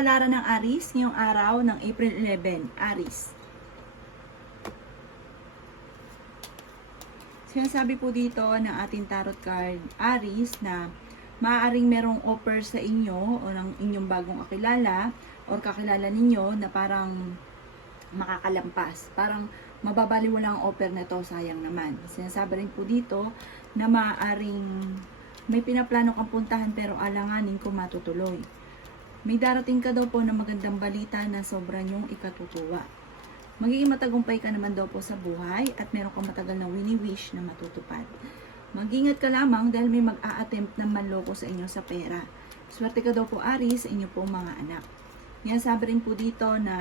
kapalaran ng Aries ngayong araw ng April 11. Aries. Sinasabi po dito ng ating tarot card, Aries, na maaaring merong offer sa inyo o ng inyong bagong kakilala or kakilala ninyo na parang makakalampas. Parang mababaliwala ang offer na to, sayang naman. Sinasabi rin po dito na maaaring may pinaplano kang puntahan pero alanganin kung matutuloy. May darating ka daw po na magandang balita na sobrang yung ikatutuwa. Magiging matagumpay ka naman daw po sa buhay at meron kang matagal na wini-wish na matutupad. Mag-ingat ka lamang dahil may mag-a-attempt na manloko sa inyo sa pera. Swerte ka daw po, Aries, sa inyo pong mga anak. Yan, sabi rin po dito na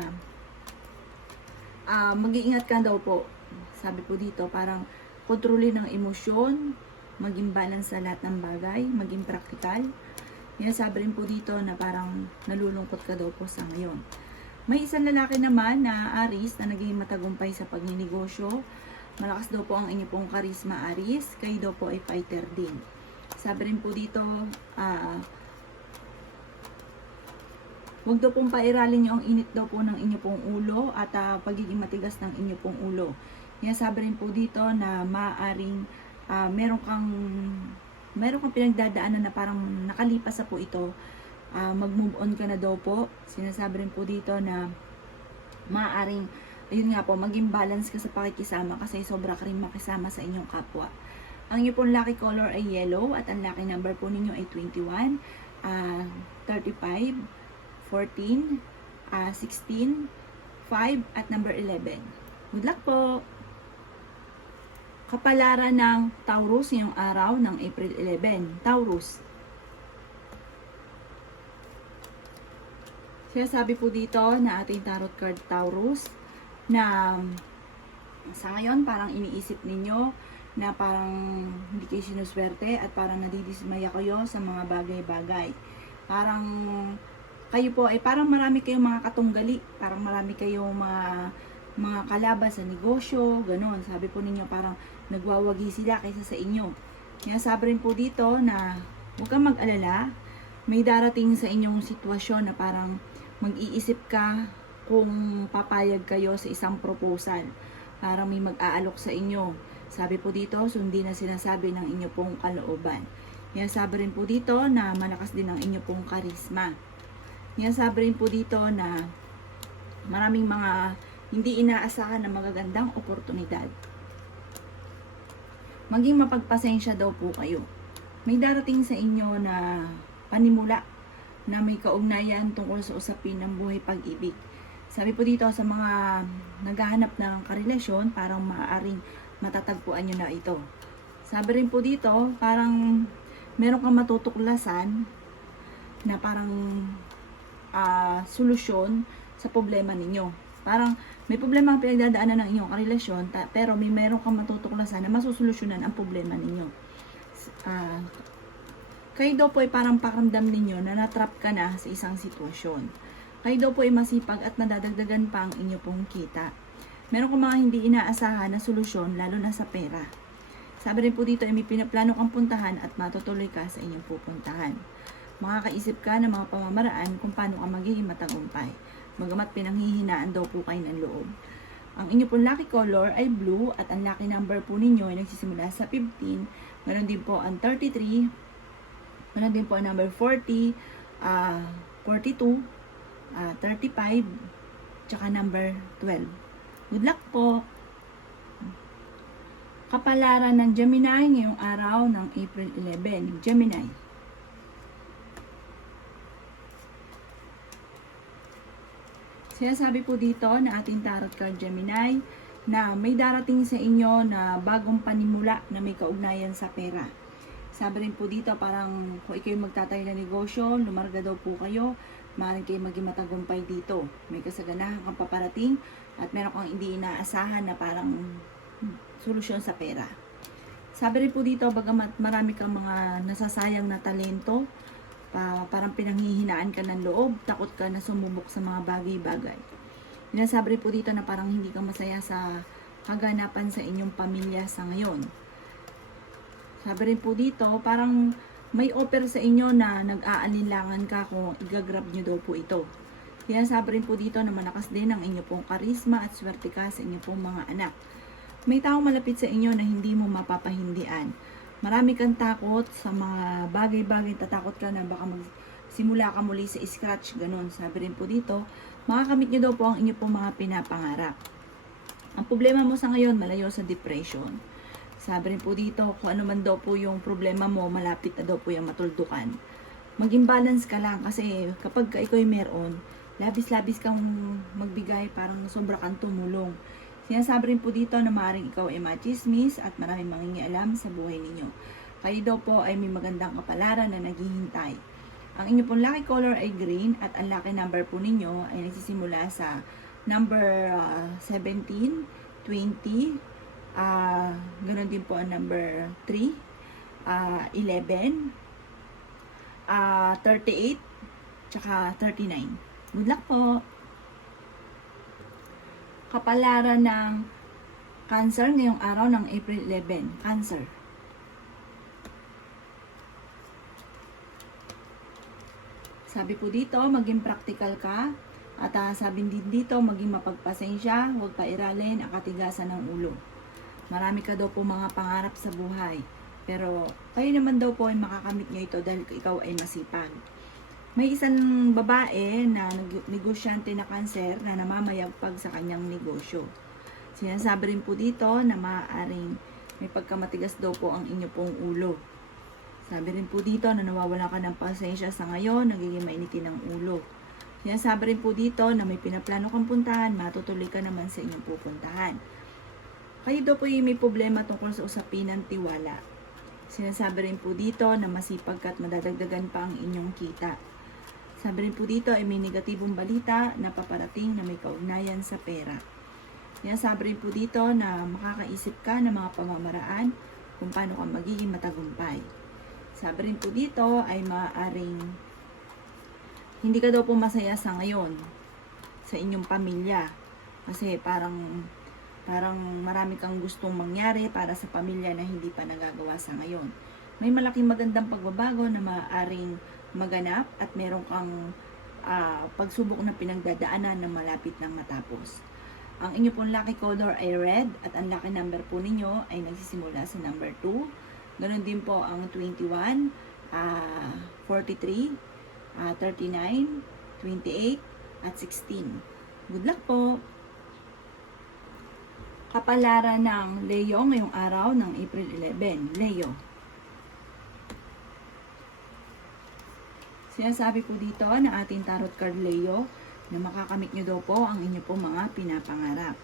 mag-iingat ka daw po. Sabi po dito, parang kontrolin ng emosyon, maging balance sa lahat ng bagay, maging practical. Yan, sabi rin po dito na parang nalulungkot ka daw po sa ngayon. May isang lalaki naman na Aries na naging matagumpay sa pagninegosyo. Malakas daw po ang inyo pong karisma, Aries. Kayo daw po ay fighter din. Sabi rin po dito, huwag daw pong pairalin niyo ang init daw po ng inyo pong ulo at pagiging matigas ng inyo pong ulo. Yan, sabi rin po dito na maaaring meron kang pinagdadaanan na parang nakalipas sa po ito. Mag-move on ka na daw po. Sinasabi rin po dito na maaaring, ayun nga po, maging balance ka sa pakikisama kasi sobra ka rin makisama sa inyong kapwa. Ang inyo pong lucky color ay yellow at ang lucky number po ninyo ay 21, 35, 14, 16, 5 at number 11. Good luck po! Kapalaran ng Taurus ngayong araw ng April 11. Taurus. Sinasabi po dito na ating tarot card Taurus na sa ngayon parang iniisip ninyo na parang hindi kayo sinuswerte at parang nadidismaya kayo sa mga bagay-bagay. Parang kayo po ay parang marami kayong mga katunggali, parang marami kayong mga kalaban sa negosyo, ganon. Sabi po ninyo parang nagwawagi sila kaysa sa inyo. Kaya sabi rin po dito na huwag kang mag-alala, may darating sa inyong sitwasyon na parang mag-iisip ka kung papayag kayo sa isang proposal. Parang may mag-aalok sa inyo. Sabi po dito, sundin na sinasabi ng inyo pong kalooban. Kaya sabi rin po dito na malakas din ang inyo pong karisma. Kaya sabi rin po dito na maraming mga hindi inaasahan na magagandang oportunidad. Maging mapagpasensya daw po kayo. May darating sa inyo na panimula na may kaugnayan tungkol sa usapin ng buhay pag-ibig. Sabi po dito sa mga naghahanap ng karelasyon, parang maaaring matatagpuan nyo na ito. Sabi rin po dito, parang meron kang matutuklasan na parang solusyon sa problema ninyo. Parang may problema ang pinagdadaanan ng inyong karelasyon, pero meron kang matutuklasan na masusolusyonan ang problema ninyo. Kayo daw po ay parang pakiramdam ninyo na natrap ka na sa isang sitwasyon. Kayo daw po ay masipag at madadagdagan pa ang inyo pong kita. Meron kang mga hindi inaasahan na solusyon, lalo na sa pera. Sabi rin po dito ay may pinaplano kang puntahan at matutuloy ka sa inyong pupuntahan. Makakaisip ka ng mga pamamaraan kung paano ka magiging matagumpay. Bagamat pinanghihinaan daw po kayo ng loob. Ang inyo pong lucky color ay blue at ang lucky number po ninyo ay nagsisimula sa 15. Meron din po ang 33. Meron din po ang number 40, 42, 35, tsaka number 12. Good luck po! Kapalaran ng Gemini ngayong araw ng April 11. Gemini. Sinasabi po dito na ating tarot card Gemini na may darating sa inyo na bagong panimula na may kaugnayan sa pera. Sabi rin po dito parang kung ikaw magtatayo ng negosyo, lumarga daw po kayo, maaaring kayo maging matagumpay dito. May kasaganahan kang paparating at meron kang hindi inaasahan na parang solusyon sa pera. Sabi rin po dito bagamat marami kang mga nasasayang na talento, parang pinanghihinaan ka ng loob, takot ka na sumubok sa mga bagay-bagay. Sinasabi rin po dito na parang hindi ka masaya sa kaganapan sa inyong pamilya sa ngayon. Sabi rin po dito, parang may offer sa inyo na nag-aalinlangan ka kung igagrab nyo daw po ito. Kaya sabi rin po dito na malakas din ang inyo pong karisma at swerte ka sa inyo pong mga anak. May taong malapit sa inyo na hindi mo mapapahindian. Marami kang takot sa mga bagay-bagay, tatakot ka na baka magsimula ka muli sa scratch, ganun. Sabi rin po dito, makakamit nyo daw po ang inyo pong mga pinapangarap. Ang problema mo sa ngayon, malayo sa depression. Sabi rin po dito, kung ano man daw po yung problema mo, malapit na daw po yung matuldukan. Maging balance ka lang kasi kapag ikaw ay meron, labis-labis kang magbigay, parang sobra kang tumulong. Sinasabi rin po dito na maaaring ikaw ay machismis at maraming mangingialam sa buhay ninyo. Kayo daw po ay may magandang kapalaran na naghihintay. Ang inyo pong lucky color ay green at ang lucky number po ninyo ay nagsisimula sa number 17, 20, ganun din po ang number 3, 11, 38, tsaka 39. Good luck po! Kapalaran ng Cancer ngayong araw ng April 11. Cancer. Sabi po dito, maging practical ka. At sabi din dito, maging mapagpasensya, huwag pairalin ang katigasan ng ulo. Marami ka daw po mga pangarap sa buhay. Pero kayo naman daw po ay makakamit nyo ito dahil ikaw ay masipag. May isang babae na negosyante na Cancer na namamayagpag sa kanyang negosyo. Sinasabi rin po dito na maaaring may pagkamatigas daw po ang inyo pong ulo. Sabi rin po dito na nawawala ka ng pasensya sa ngayon, nagiging mainitin ang ulo. Sinasabi rin po dito na may pinaplano kang puntahan, matutuloy ka naman sa inyong pupuntahan. Kayo daw po may problema tungkol sa usapin ng tiwala. Sinasabi rin po dito na masipag ka at madadagdagan pa ang inyong kita. Sabi rin po dito ay may negatibong balita na paparating na may kaugnayan sa pera. Sinasabi rin po dito na makakaisip ka ng mga pamamaraan kung paano ka magiging matagumpay. Sabi rin po dito ay maaaring hindi ka daw po masaya sa ngayon sa inyong pamilya. Kasi parang marami kang gustong mangyari para sa pamilya na hindi pa nagagawa sa ngayon. May malaking magandang pagbabago na maaaring maganap at meron kang pagsubok na pinagdadaanan na malapit nang matapos. Ang inyo pong lucky color ay red at ang lucky number po ninyo ay nagsisimula sa number 2. Ganon din po ang 21, 43, 39, 28, at 16. Good luck po! Kapalaran ng Leo ngayong araw ng April 11. Leo. Sinasabi po dito na ating tarot card Leo na makakamit nyo daw po ang inyo pong mga pinapangarap.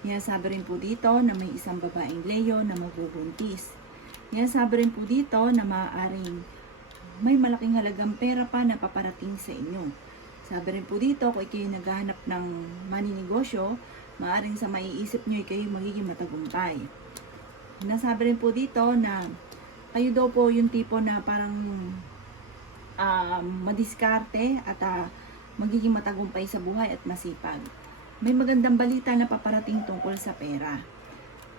Sinasabi rin po dito na may isang babaeng Leo na magbubuntis. Sinasabi rin po dito na maaaring may malaking halagang pera pa na paparating sa inyo. Sabi rin po dito kung kayo naghahanap ng maninegosyo, maaaring sa maiisip nyo kayo magiging matagumpay. Nasabi rin po dito na kayo daw po yung tipo na parang madiskarte at magiging matagumpay sa buhay at masipag. May magandang balita na paparating tungkol sa pera.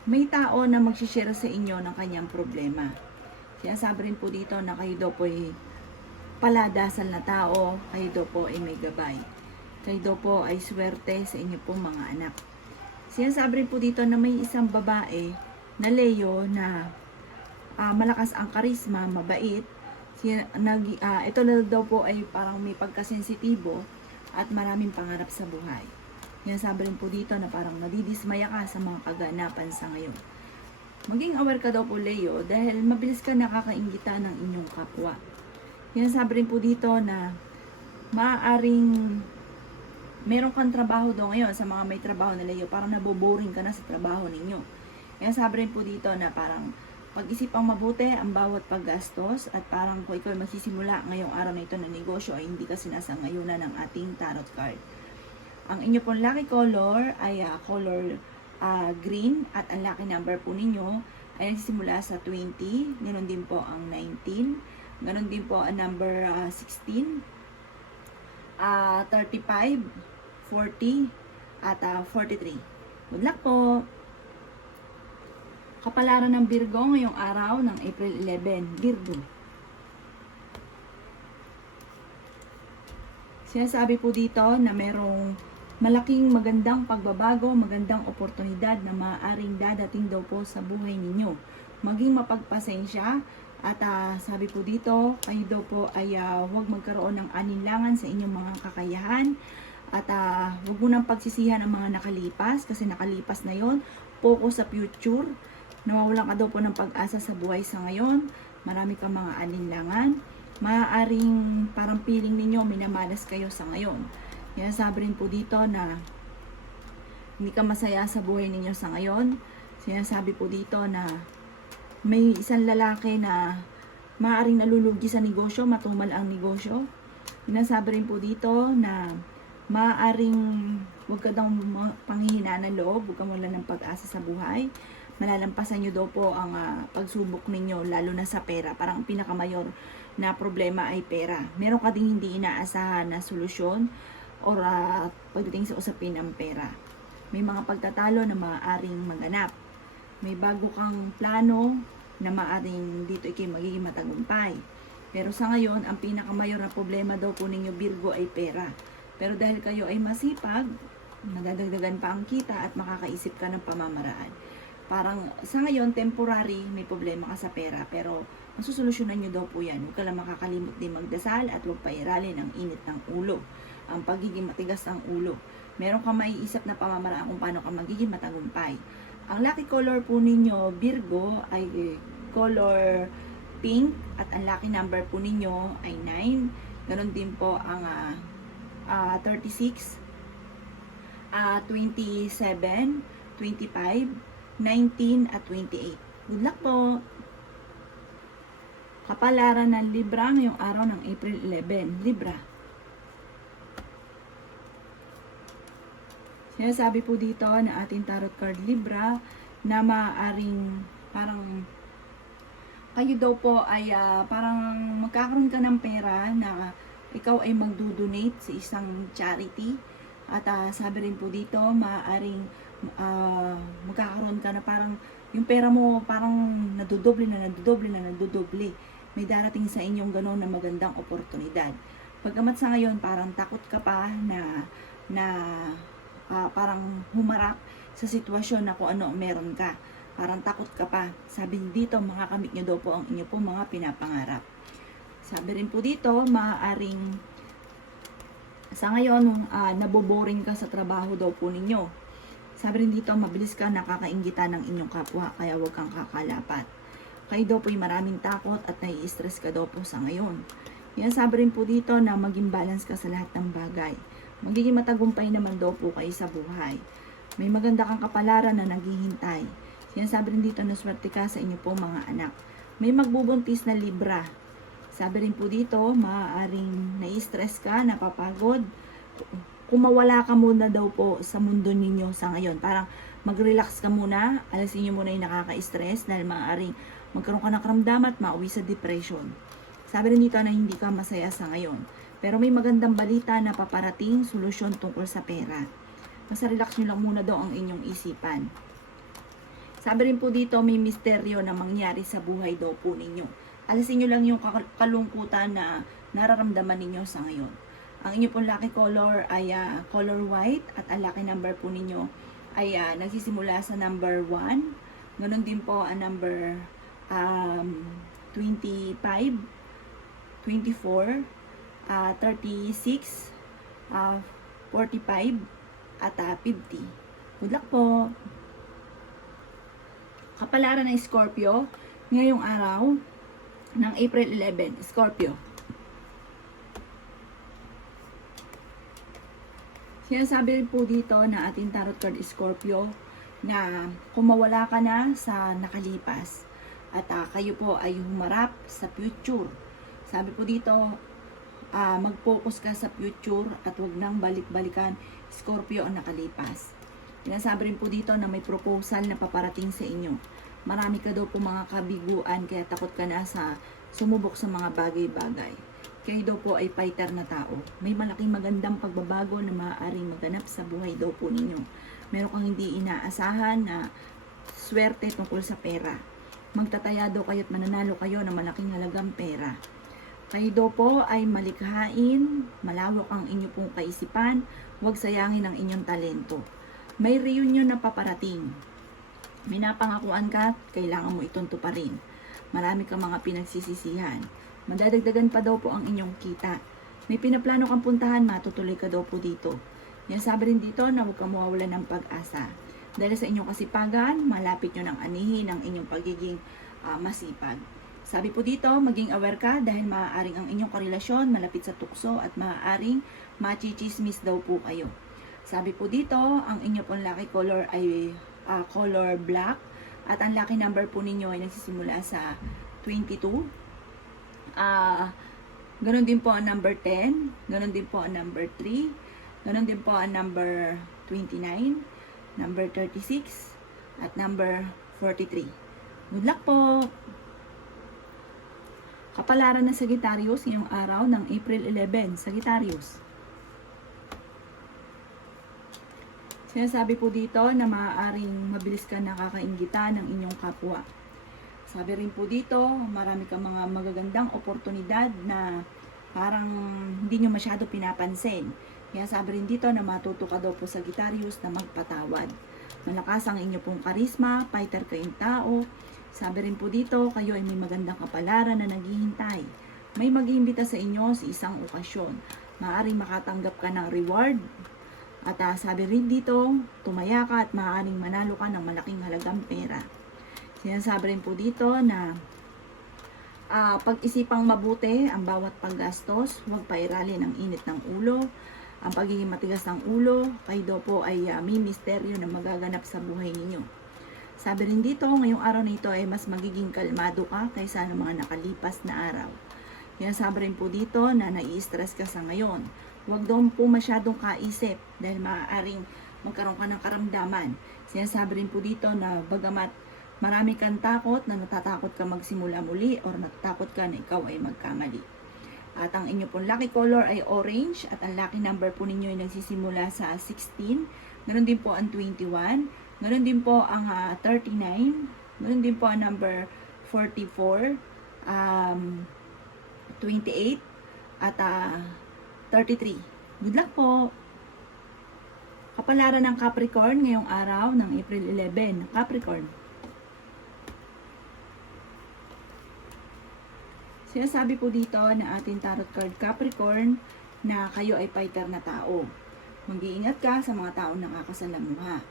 May tao na mag-share sa inyo ng kanyang problema. Sinasabi rin po dito na kayo daw po ay paladasal na tao, kayo daw po ay may gabay. Kayo daw po ay swerte sa inyo pong mga anak. Sinasabi rin po dito na may isang babae na Leo na malakas ang karisma, mabait. Ito na daw po ay parang may pagkasensitibo at maraming pangarap sa buhay. Sinasabi rin po dito na parang nadidismaya ka sa mga kaganapan sa ngayon. Maging aware ka daw po Leo dahil mabilis ka nakakaingita ng inyong kapwa. Sinasabi rin po dito na maaaring meron kang trabaho daw ngayon sa mga may trabaho na Leo, parang naboboring ka na sa trabaho ninyo. Sinasabi rin po dito na parang pag-isipang mabuti ang bawat paggastos at parang kung ikaw ay magsisimula ngayong araw na ito na negosyo ay hindi ka sinasangayunan ng ating tarot card. Ang inyo pong lucky color ay color green at ang lucky number po ninyo ay nagsisimula sa 20, ganoon din po ang 19, ganoon din po ang number 16, 35, 40, at 43. Good luck po! Kapalaran ng Virgo ngayong araw ng April 11. Virgo. Sinasabi po dito na merong malaking magandang pagbabago, magandang oportunidad na maaaring dadating daw po sa buhay ninyo. Maging mapagpasensya at sabi po dito, kayo daw po ay huwag magkaroon ng aninlangan sa inyong mga kakayahan at huwag mo nang pagsisihan ang mga nakalipas kasi nakalipas na yon. Focus sa future. Nawawalan ka daw po ng pag-asa sa buhay sa ngayon. Marami kang mga aninlangan. Maaaring parang feeling ninyo minamalas kayo sa ngayon. Kaya sabi rin po dito na hindi ka masaya sa buhay ninyo sa ngayon. Sinasabi po dito na may isang lalaki na maaaring nalulugi sa negosyo, matumal ang negosyo. Sinasabi rin po dito na maaaring huwag ka daw panghihina ng loob, huwag kang wala ng pag-asa sa buhay. Malalampasan nyo daw po ang pagsubok ninyo, lalo na sa pera. Parang pinakamayor na problema ay pera. Meron ka ding hindi inaasahan na solusyon or pagdating sa usapin ng pera. May mga pagtatalo na maaaring maganap. May bago kang plano na maaaring dito ikay magiging matagumpay. Pero sa ngayon, ang pinakamayor na problema daw po ninyo, Virgo, ay pera. Pero dahil kayo ay masipag, nadadagdagan pa ang kita at makakaisip ka ng pamamaraan. Parang sa ngayon, temporary, may problema ka sa pera. Pero masusolusyonan nyo daw po yan. Huwag ka lang makakalimot din magdasal at huwag pairalin ang init ng ulo. Ang pagiging matigas ng ulo. Meron kang maiisip na pamamaraan kung paano ka magiging matagumpay. Ang lucky color po ninyo, Virgo, ay color pink. At ang lucky number po ninyo ay 9. Ganon din po ang 36, 27, 25, 19 at 28. Good luck po! Kapalaran ng Libra ngayong araw ng April 11. Libra. Sinasabi po dito na ating tarot card Libra na maaaring parang kayo daw po ay parang magkakaroon ka ng pera na ikaw ay magdo-donate sa isang charity. At sabi rin po dito, maaaring magkakaroon ka na parang yung pera mo parang nadudoble. May darating sa inyong gano'n na magandang oportunidad. Pagkamat sa ngayon, parang takot ka pa na parang humarap sa sitwasyon na kung ano meron ka. Parang takot ka pa. Sabi dito, makakamit nyo daw po ang inyo po mga pinapangarap. Sabi rin po dito, maaaring sa ngayon, naboboring ka sa trabaho daw po ninyo. Sabi rin dito, mabilis ka nakakainggitan ng inyong kapwa, kaya huwag kang kakalapat. Kayo daw po ay maraming takot at nai-stress ka daw po sa ngayon. Yan, sabi rin po dito na maging balance ka sa lahat ng bagay. Magiging matagumpay naman daw po kayo sa buhay. May maganda kang kapalaran na naghihintay. Yan, sabi rin dito na swerte ka sa inyo po mga anak. May magbubuntis na Libra. Sabi rin po dito, maaaring nai-stress ka, napapagod. Kung mawala ka muna daw po sa mundo ninyo sa ngayon. Parang mag-relax ka muna, alasin nyo muna yung nakaka-stress dahil maaaring magkaroon ka ng karamdaman at mauwi sa depression. Sabi rin dito na hindi ka masaya sa ngayon. Pero may magandang balita na paparating solusyon tungkol sa pera. Mas relax nyo lang muna daw ang inyong isipan. Sabi rin po dito, may misteryo na mangyari sa buhay daw po ninyo. Alisin nyo lang yung kalungkutan na nararamdaman ninyo sa ngayon. Ang inyo pong lucky color ay color white at ang lucky number po ninyo ay nagsisimula sa number 1. Ganon din po ang number 25, 24, 36, 45, at 50. Good luck po! Kapalaran ng Scorpio ngayong araw ng April 11. Scorpio. Sinasabi rin po dito na ating tarot card Scorpio na kung mawala ka na sa nakalipas at kayo po ay humarap sa future. Sabi po dito, mag-focus ka sa future at wag nang balik-balikan Scorpio ang nakalipas. Sinasabi rin po dito na may proposal na paparating sa inyo. Marami ka daw po mga kabiguan kaya takot ka na sa sumubok sa mga bagay-bagay. Kayo daw po ay fighter na tao. May malaking magandang pagbabago na maaaring maganap sa buhay daw po ninyo. Meron kang hindi inaasahan na swerte tungkol sa pera. Magtataya daw kayo at mananalo kayo ng malaking halagang pera. Kayo daw po ay malikhain, malawak ang inyo pong kaisipan, huwag sayangin ang inyong talento. May reunion na paparating. May napangakuan ka, kailangan mo itong tuparin. Marami kang mga pinagsisisihan. Madadagdagan pa daw po ang inyong kita. May pinaplano kang puntahan, matutuloy ka daw po dito. Yan sabi rin dito na huwag kang mawawalan ng pag-asa. Dahil sa inyong kasipagan, malapit nyo ng anihin ang inyong pagiging masipag. Sabi po dito, maging aware ka dahil maaaring ang inyong karelasyon malapit sa tukso at maaaring machichismis daw po kayo. Sabi po dito, ang inyong pong lucky color ay color black at ang lucky number po ninyo ay nagsisimula sa 22. Ganon din po ang number 10, ganon din po ang number 3, ganon din po ang number 29, number 36, at number 43. Good luck po! Kapalaran ng Sagittarius ngayong araw ng April 11, Sagittarius. Sinasabi po dito na maaaring mabilis ka nakakainggitan ng inyong kapwa. Sabi rin po dito, marami kang mga magagandang oportunidad na parang hindi nyo masyado pinapansin. Kaya sabi rin dito na matuto ka daw po Sagittarius na magpatawad. Malakas ang inyo pong karisma, fighter kayong tao. Sabi rin po dito, kayo ay may magandang kapalaran na naghihintay. May mag-iimbita sa inyo sa isang okasyon. Maaaring makatanggap ka ng reward. At sabi rin dito, tumaya ka at maaaring manalo ka ng malaking halagang pera. Sinasabi rin po dito na pag-isipang mabuti ang bawat paggastos, huwag pairalin ang init ng ulo. Ang pagiging matigas ng ulo, kayo daw po ay may misteryo na magaganap sa buhay ninyo. Sabi rin dito, ngayong araw na ito ay mas magiging kalmado ka kaysa ng mga nakalipas na araw. Yan sabi rin po dito na nai-stress ka sa ngayon. Huwag daw po masyadong kaisip dahil maaaring magkaroon ka ng karamdaman. Sinasabi rin po dito na bagamat marami kang takot na natatakot ka magsimula muli or natatakot ka na ikaw ay magkamali. At ang inyo pong lucky color ay orange at ang lucky number po ninyo ay nagsisimula sa 16. Ganon din po ang 21. Ganon din po ang 39. Ganon din po ang number 44, 28 at 33. Good luck po! Kapalaran ng Capricorn ngayong araw ng April 11. Capricorn. Sinasabi po dito na ating tarot card Capricorn na kayo ay fighter na tao. Mag-iingat ka sa mga taong nakakasalamuha.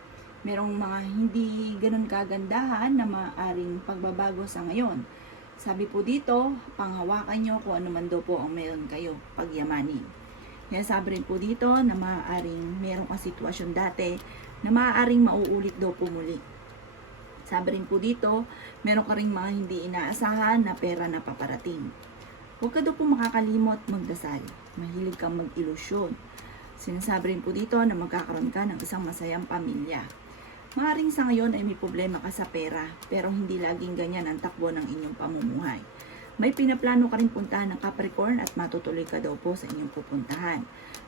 Merong mga hindi ganun kagandahan na maaaring pagbabago sa ngayon. Sabi po dito, panghawakan nyo kung ano man daw po ang meron kayo, pagyamanin. Kaya sabi rin po dito na maaaring meron kang sitwasyon dati na maaaring mauulit daw po muli. Sabi rin po dito, meron ka rin mga hindi inaasahan na pera na paparating. Huwag ka daw po makakalimot magdasal. Mahilig kang mag-ilusyon. Sinasabi rin po dito na magkakaroon ka ng isang masayang pamilya. Maaaring sa ngayon ay may problema ka sa pera, pero hindi laging ganyan ang takbo ng inyong pamumuhay. May pinaplano ka rin puntahan ng Capricorn at matutuloy ka daw po sa inyong pupuntahan.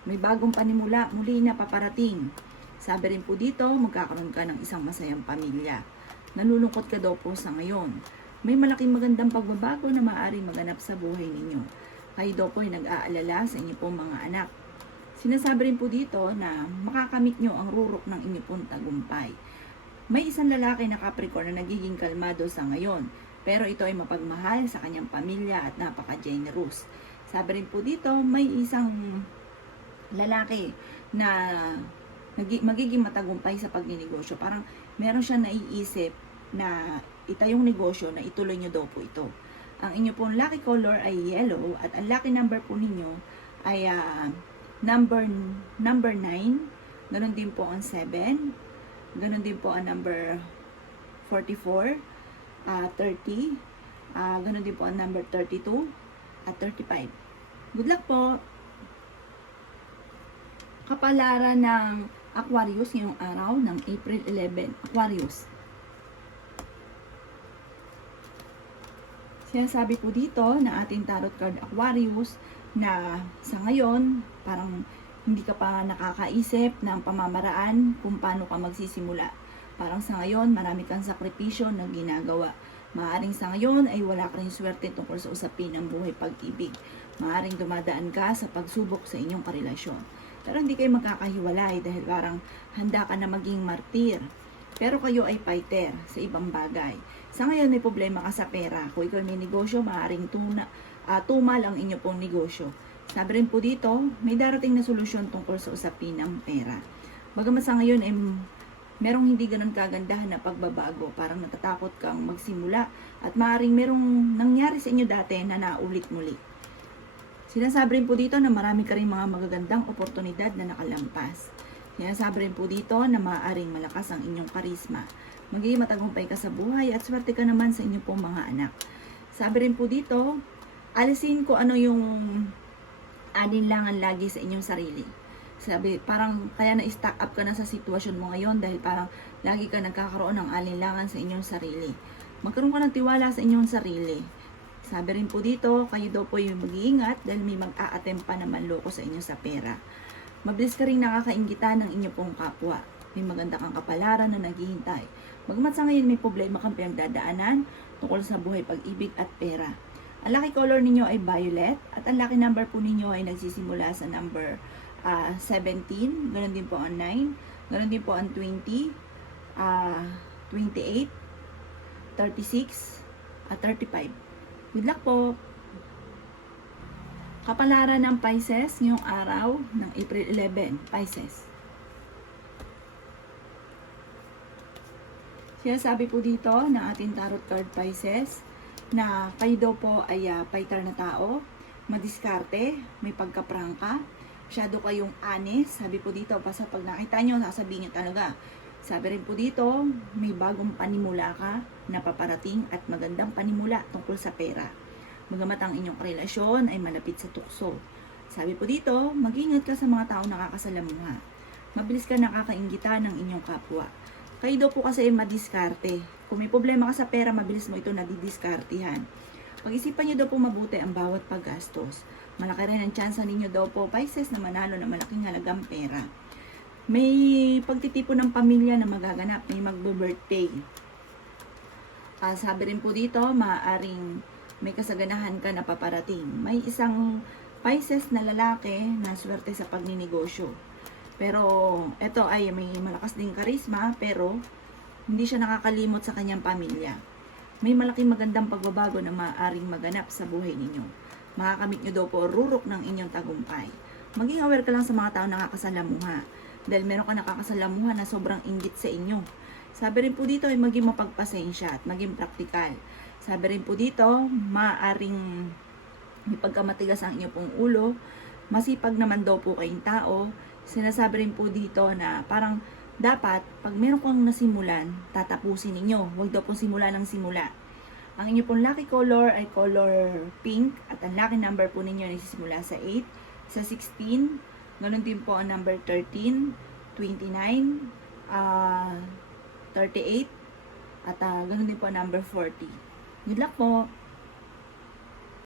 May bagong panimula muli na paparating. Sabi rin po dito, magkakaroon ka ng isang masayang pamilya. Nalulungkot ka daw po sa ngayon. May malaking magandang pagbabago na maaaring maganap sa buhay ninyo. Kayo daw po ay nag-aalala sa inyo pong mga anak. Sinasabi rin po dito na makakamit nyo ang rurok ng inyong pong tagumpay. May isang lalaki na Capricorn na nagiging kalmado sa ngayon, pero ito ay mapagmahal sa kanyang pamilya at napaka-generous. Sabi rin po dito, may isang lalaki na magiging matagumpay sa pagninegosyo. Parang meron siya naiisip na itayong negosyo na ituloy nyo daw po ito. Ang inyo pong lucky color ay yellow at ang lucky number po ninyo ay number 9. Ganon din po ang 7. Ganon din po ang number 44, 30. Ganon din po ang number 32 at 35. Good luck po! Kapalaran ng Aquarius ngayong araw ng April 11. Aquarius. Sinasabi po dito na ating tarot card Aquarius na sa ngayon parang hindi ka pa nakakaisip ng pamamaraan kung paano ka magsisimula. Parang sa ngayon marami kang sakripisyo na ginagawa. Maaaring sa ngayon ay wala ka rin swerte tungkol sa usapin ng buhay pag-ibig. Maaaring dumadaan ka sa pagsubok sa inyong karelasyon. Pero hindi kayo magkakahiwalay dahil parang handa ka na maging martir. Pero kayo ay fighter sa ibang bagay. Sa ngayon may problema ka sa pera. Kung ikaw may negosyo, maaaring tumal ang inyo pong negosyo. Sabi rin po dito, may darating na solusyon tungkol sa usapin ng pera. Bagamat sa ngayon ay merong hindi ganun kagandahan na pagbabago. Parang natatakot kang magsimula at maaaring merong nangyari sa inyo dati na naulit muli. Sinasabi rin po dito na marami ka rin mga magagandang oportunidad na nakalampas. Sinasabi rin po dito na maaaring malakas ang inyong karisma. Magiging matagumpay ka sa buhay at swerte ka naman sa inyong pong mga anak. Sabi rin po dito, alisin ko ano yung alinlangan lagi sa inyong sarili. Sabi, parang kaya na-stack up ka na sa sitwasyon mo ngayon dahil parang lagi ka nagkakaroon ng alinlangan sa inyong sarili. Magkaroon ka ng tiwala sa inyong sarili. Sabi rin po dito, kayo daw po yung mag-iingat dahil may mag-a-attempt pa na manloko sa inyo sa pera. Mabilis ka rin nakakainggitan ng inyong pong kapwa. May maganda kang kapalaran na naghihintay. Bagamat sa ngayon may problema kang pinagdadaanan tungkol sa buhay, pag-ibig at pera. Ang lucky color ninyo ay violet at ang lucky number po ninyo ay nagsisimula sa number 17, ganoon din po ang 9, ganoon din po ang 20, 28, 36, at 35. Good luck po! Kapalaran ng Pisces ngayong araw ng April 11, Pisces. Sinasabi po dito ng ating tarot card Pisces na kayo daw po ay fighter na tao, madiskarte, may pagkaprangka, masyado kayong honest. Sabi po dito, basta pag nakita nyo, sasabihin nyo talaga. Sabi rin po dito, may bagong panimula ka na paparating at magandang panimula tungkol sa pera. Bagamat ang inyong relasyon ay malapit sa tukso. Sabi po dito, mag-ingat ka sa mga taong nakakasalamuha. Mabilis ka nakakainggitan ng inyong kapwa. Kayo daw po kasi ay madiskarte. Kung may problema ka sa pera, mabilis mo ito nadidiskartihan. Pag-isipan nyo daw po mabuti ang bawat paggastos. Malaki rin ang tsansa ninyo daw po, Pisces, na manalo na malaking halagang pera. May pagtitipon ng pamilya na magaganap, may magbo-birthday. Sabi rin po dito, maaaring may kasaganahan ka na paparating. May isang Pisces na lalaki na swerte sa pagninegosyo. Pero ito ay may malakas ding karisma, pero hindi siya nakakalimot sa kanyang pamilya. May malaking magandang pagbabago na maaaring maganap sa buhay ninyo. Makakamit nyo daw po rurok ng inyong tagumpay. Maging aware ka lang sa mga tao nakakasalamuha. Dahil meron ka nakakasalamuha na sobrang inggit sa inyo. Sabi rin po dito ay maging mapagpasensya at maging praktikal. Sabi rin po dito, maaaring may pagkamatigas ang inyong pong ulo. Masipag naman daw po kayong tao. Sinasabi rin po dito na parang dapat, pag meron kang nasimulan, tatapusin ninyo. Huwag daw pong simula ng simula. Ang inyo pong lucky color ay color pink at ang lucky number po ninyo ay nagsisimula sa 8, sa 16, ganun din po ang number 13, 29, 38, at ganun din po ang number 40. Good luck po!